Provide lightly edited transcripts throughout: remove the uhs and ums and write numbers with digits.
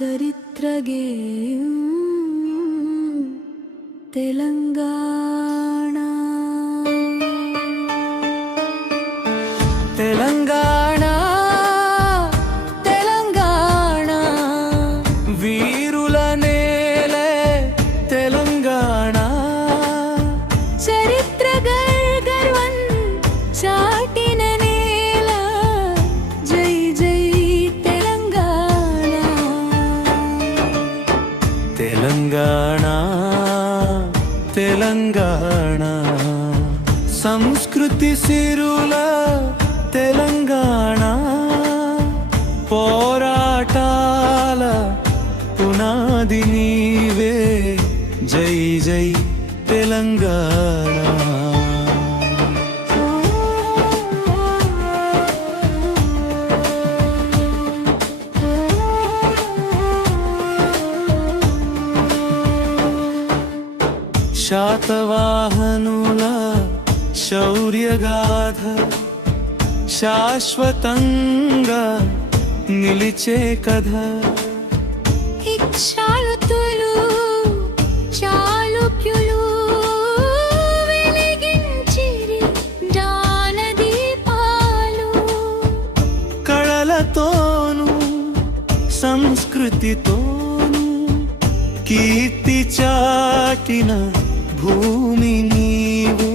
చరిత్రగేయం తెలంగాణ తెలంగాణ తెలంగాణ వీరుల నేలే తెలంగాణ చరిత్ర గర్వం చాటిన నేల జై జై తెలంగాణ తెలంగాణ తెలంగాణ సంస్కృతి సిరుల తెలంగాణ పోరాటాల పునాది నీవే జై జై తెలంగాణ శాతవాహనుల శౌర్యగాథ శాశ్వతంగా నిలిచే కథ ఇక్షాళుతులు చాళుక్యులు వెలిగించిరి జ్ఞానదీపాలు కళలతోను సంస్కృతితోను కీర్తి చాటిన భూమి నీవు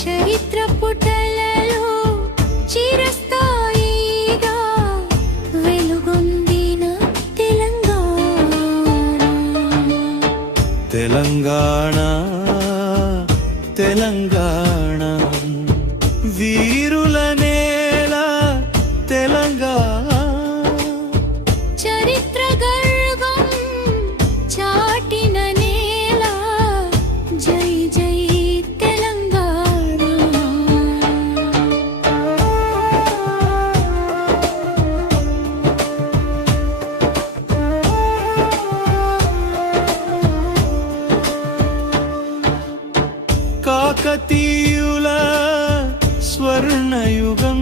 చరిత్ర పుటలలో చిరస్థాయిగా వెలుగొందిన తెలంగాణ తెలంగాణ తెలంగాణ వీరుల నేల తెలంగాణ చరిత్ర గర్వం చాటిన నేల జై జై తెలంగాణ కాకతీయుల స్వర్ణయుగం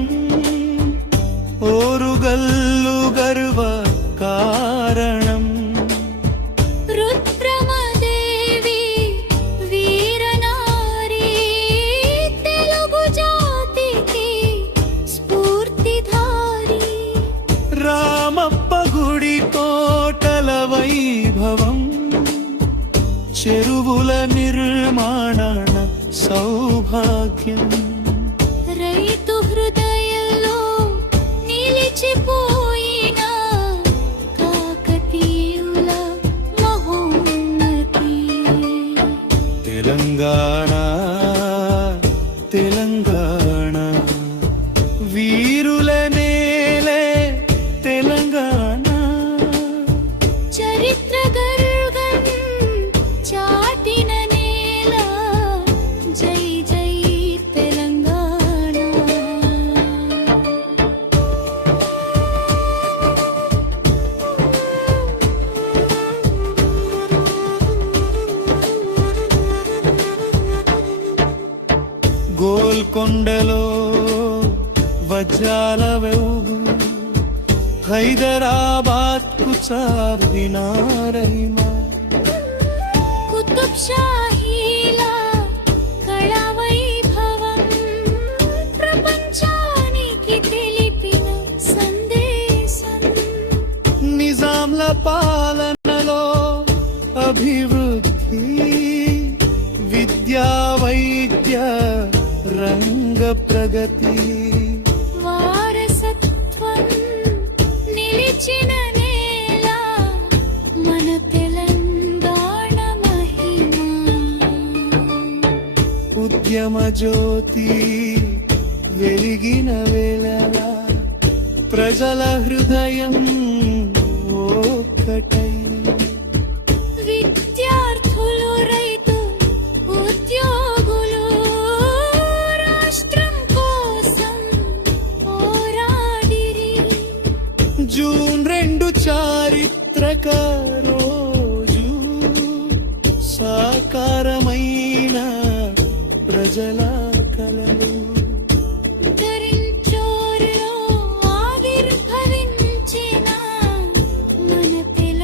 ఓరుగల్లు గర్వ కారణం రుద్రమదేవి వీరనారి తెలుగు జాతికి స్ఫూర్తిధారి రామప్ప గుడి కోటల వైభవం చెరువుల నిర్మాణ సౌభాగ్యం రైతు హృదయంలో నిలిచిపోయిన కాకతీయుల మహోన్నతి తెలంగాణ తెలంగాణ వీరుల నేలే తెలంగాణ చరిత్ర గర్వం చాటిన నేల జై జై తెలంగాణ గోల్కొండలో వజ్రాల వెలుగు హైదరాబాద్ కు చార్మిన రహిమా కుతుబ్ షాహీల కళా వైభవం ప్రపంచానికి తెలిపిన సందేశం నిజాంల పాలనలో అభివృద్ధి విద్యా వైద్య రంగ ప్రగతి వారసత్వం నిలిచిన నేల మన తెలంగాణ మహిమ ఉద్యమ జ్యోతి వెలిగిన వేళ ప్రజల హృదయం ఒక్కటై విద్యార్థులు రైతు ఉద్యోగులు రాష్ట్రం కోసం పోరాడిరి జూన్ 2 చారిత్రక రోజు సాకారమైన ప్రజల కలలు ధరించోరులో ఆవిర్భవించిన మన తెలంగాణ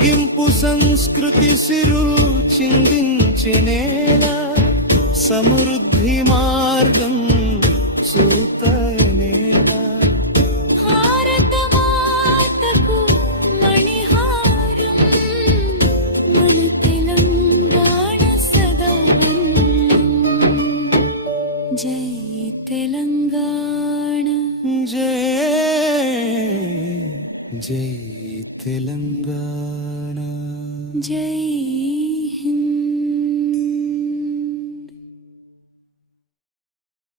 ముగింపు సంస్కృతి సిరులు చిందించినేల సమృద్ధి మార్గం సూతనేలా భారత మాతకు మణిహారం మన తెలంగాణ సదావనం జై తెలంగాణ జై జై తెలంగాణ జై